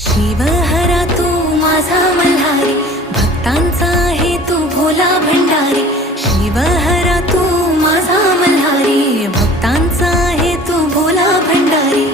शिवहरा तू माझा मल्हारी, भक्तांचा आहे तू भोला भंडारी. शिवहरा तू माझा मल्हारी, भक्तांचा आहे तू भोला भंडारी.